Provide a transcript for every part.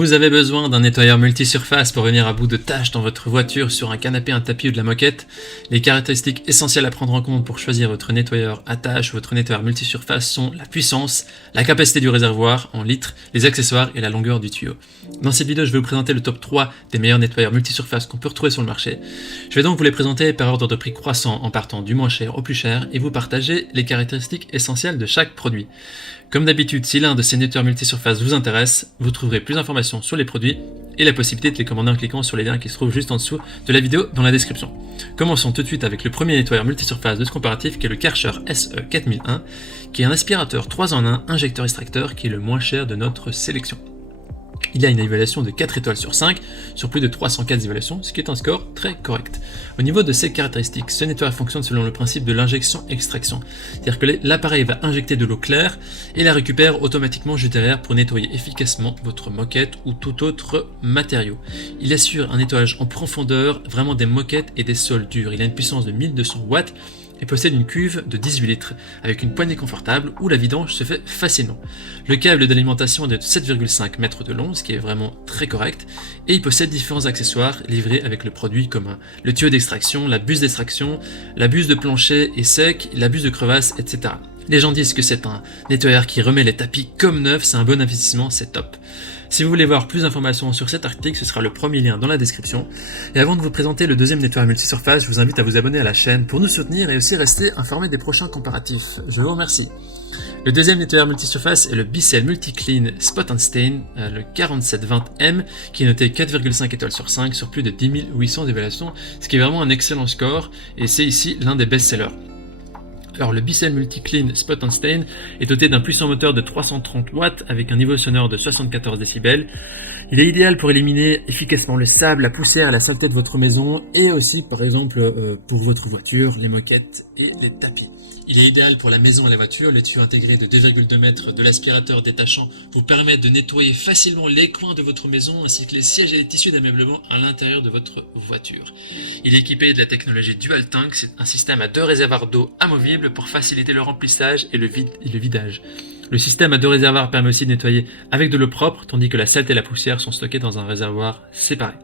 Vous avez besoin d'un nettoyeur multisurface pour venir à bout de tâches dans votre voiture, sur un canapé, un tapis ou de la moquette. Les caractéristiques essentielles à prendre en compte pour choisir votre nettoyeur à tâches ou votre nettoyeur multisurface sont la puissance, la capacité du réservoir en litres, les accessoires et la longueur du tuyau. Dans cette vidéo, je vais vous présenter le top 3 des meilleurs nettoyeurs multisurface qu'on peut retrouver sur le marché. Je vais donc vous les présenter par ordre de prix croissant en partant du moins cher au plus cher et vous partager les caractéristiques essentielles de chaque produit. Comme d'habitude, si l'un de ces nettoyeurs multisurface vous intéresse, vous trouverez plus d'informations sur les produits et la possibilité de les commander en cliquant sur les liens qui se trouvent juste en dessous de la vidéo dans la description. Commençons tout de suite avec le premier nettoyeur multisurface de ce comparatif qui est le Karcher SE4001, qui est un aspirateur 3 en 1 injecteur-extracteur qui est le moins cher de notre sélection. Il a une évaluation de 4 étoiles sur 5 sur plus de 304 évaluations, ce qui est un score très correct. Au niveau de ses caractéristiques, ce nettoyeur fonctionne selon le principe de l'injection-extraction. C'est-à-dire que l'appareil va injecter de l'eau claire et la récupère automatiquement juste derrière pour nettoyer efficacement votre moquette ou tout autre matériau. Il assure un nettoyage en profondeur, vraiment des moquettes et des sols durs. Il a une puissance de 1200 watts et possède une cuve de 18 litres avec une poignée confortable où la vidange se fait facilement. Le câble d'alimentation est de 7,5 mètres de long, ce qui est vraiment très correct, et il possède différents accessoires livrés avec le produit commun. Le tuyau d'extraction, la buse d'extraction, la buse de plancher et sec, la buse de crevasse, etc. Les gens disent que c'est un nettoyeur qui remet les tapis comme neufs, c'est un bon investissement, c'est top. Si vous voulez voir plus d'informations sur cet article, ce sera le premier lien dans la description. Et avant de vous présenter le deuxième nettoyeur multisurface, je vous invite à vous abonner à la chaîne pour nous soutenir et aussi rester informé des prochains comparatifs. Je vous remercie. Le deuxième nettoyeur multisurface est le Bicel Multi-Clean Spot and Stain, le 4720M, qui est noté 4,5 étoiles sur 5 sur plus de 10 800 évaluations, ce qui est vraiment un excellent score, et c'est ici l'un des best-sellers. Alors le Bicel Multi-Clean Spot and Stain est doté d'un puissant moteur de 330 watts avec un niveau sonore de 74 décibels. Il est idéal pour éliminer efficacement le sable, la poussière, la saleté de votre maison et aussi par exemple pour votre voiture, les moquettes et les tapis. Il est idéal pour la maison et la voiture. Le tuyau intégré de 2,2 mètres de l'aspirateur détachant vous permet de nettoyer facilement les coins de votre maison ainsi que les sièges et les tissus d'ameublement à l'intérieur de votre voiture. Il est équipé de la technologie Dual Tank, c'est un système à 2 réservoirs d'eau amovibles pour faciliter le remplissage et le vidage. Le système à 2 réservoirs permet aussi de nettoyer avec de l'eau propre, tandis que la saleté et la poussière sont stockées dans un réservoir séparé.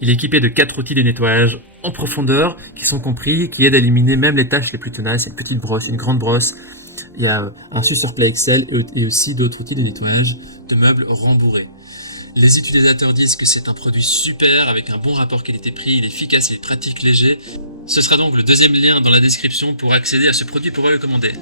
Il est équipé de 4 outils de nettoyage en profondeur qui sont compris, qui aident à éliminer même les tâches les plus tenaces. Une petite brosse, une grande brosse, il y a un susurplay Excel et aussi d'autres outils de nettoyage de meubles rembourrés. Les utilisateurs disent que c'est un produit super avec un bon rapport qualité-prix, il est efficace et pratique, léger. Ce sera donc le deuxième lien dans la description pour accéder à ce produit pour le commander.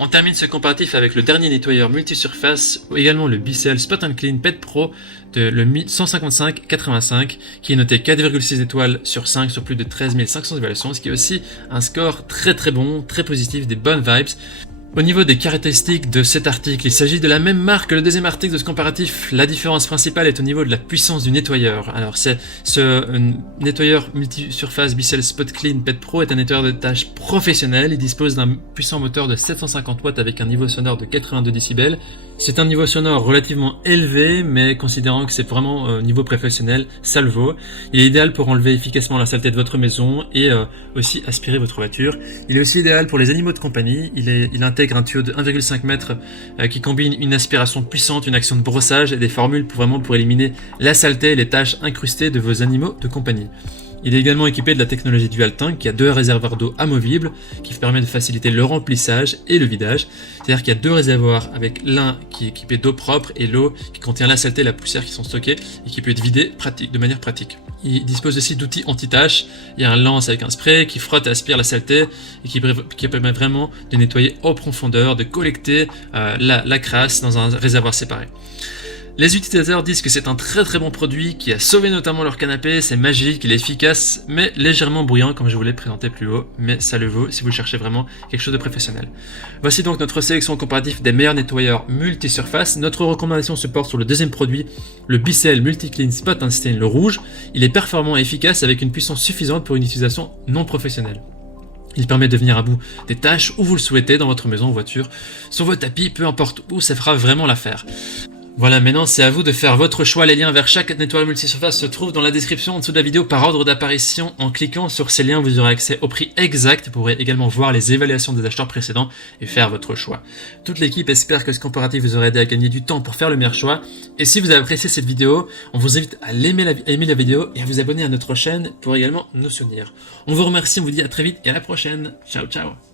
On termine ce comparatif avec le dernier nettoyeur multisurface, également le Bicel Spot and Clean Pet Pro de le 155-85 qui est noté 4,6 étoiles sur 5 sur plus de 13 500 évaluations, ce qui est aussi un score très bon, très positif, des bonnes vibes. Au niveau des caractéristiques de cet article, il s'agit de la même marque que le deuxième article de ce comparatif. La différence principale est au niveau de la puissance du nettoyeur. Alors ce nettoyeur multisurface Bicel Spot Clean Pet Pro est un nettoyeur de tâches professionnel. Il dispose d'un puissant moteur de 750 watts avec un niveau sonore de 82 décibels. C'est un niveau sonore relativement élevé, mais considérant que c'est vraiment niveau professionnel, ça le vaut. Il est idéal pour enlever efficacement la saleté de votre maison et aussi aspirer votre voiture. Il est aussi idéal pour les animaux de compagnie. Il intègre un tuyau de 1,5 mètres qui combine une aspiration puissante, une action de brossage et des formules pour éliminer la saleté et les taches incrustées de vos animaux de compagnie. Il est également équipé de la technologie Dual Tank qui a 2 réservoirs d'eau amovibles qui permet de faciliter le remplissage et le vidage. C'est-à-dire qu'il y a 2 réservoirs avec l'un qui est équipé d'eau propre et l'eau qui contient la saleté et la poussière qui sont stockées et qui peut être vidé de manière pratique. Il dispose aussi d'outils anti-taches. Il y a un lance avec un spray qui frotte et aspire la saleté et qui permet vraiment de nettoyer en profondeur, de collecter la crasse dans un réservoir séparé. Les utilisateurs disent que c'est un très bon produit qui a sauvé notamment leur canapé, c'est magique, il est efficace, mais légèrement bruyant comme je vous l'ai présenté plus haut, mais ça le vaut si vous cherchez vraiment quelque chose de professionnel. Voici donc notre sélection comparative des meilleurs nettoyeurs multisurface. Notre recommandation se porte sur le deuxième produit, le Bicel Multi-Clean Spot and Stain, le rouge. Il est performant et efficace avec une puissance suffisante pour une utilisation non professionnelle. Il permet de venir à bout des tâches où vous le souhaitez dans votre maison ou voiture, sur vos tapis, peu importe où, ça fera vraiment l'affaire. Voilà, maintenant c'est à vous de faire votre choix. Les liens vers chaque nettoyeur multisurface se trouvent dans la description en dessous de la vidéo par ordre d'apparition. En cliquant sur ces liens, vous aurez accès au prix exact. Vous pourrez également voir les évaluations des acheteurs précédents et faire votre choix. Toute l'équipe espère que ce comparatif vous aura aidé à gagner du temps pour faire le meilleur choix. Et si vous avez apprécié cette vidéo, on vous invite à aimer la vidéo et à vous abonner à notre chaîne pour également nous soutenir. On vous remercie, on vous dit à très vite et à la prochaine. Ciao, ciao.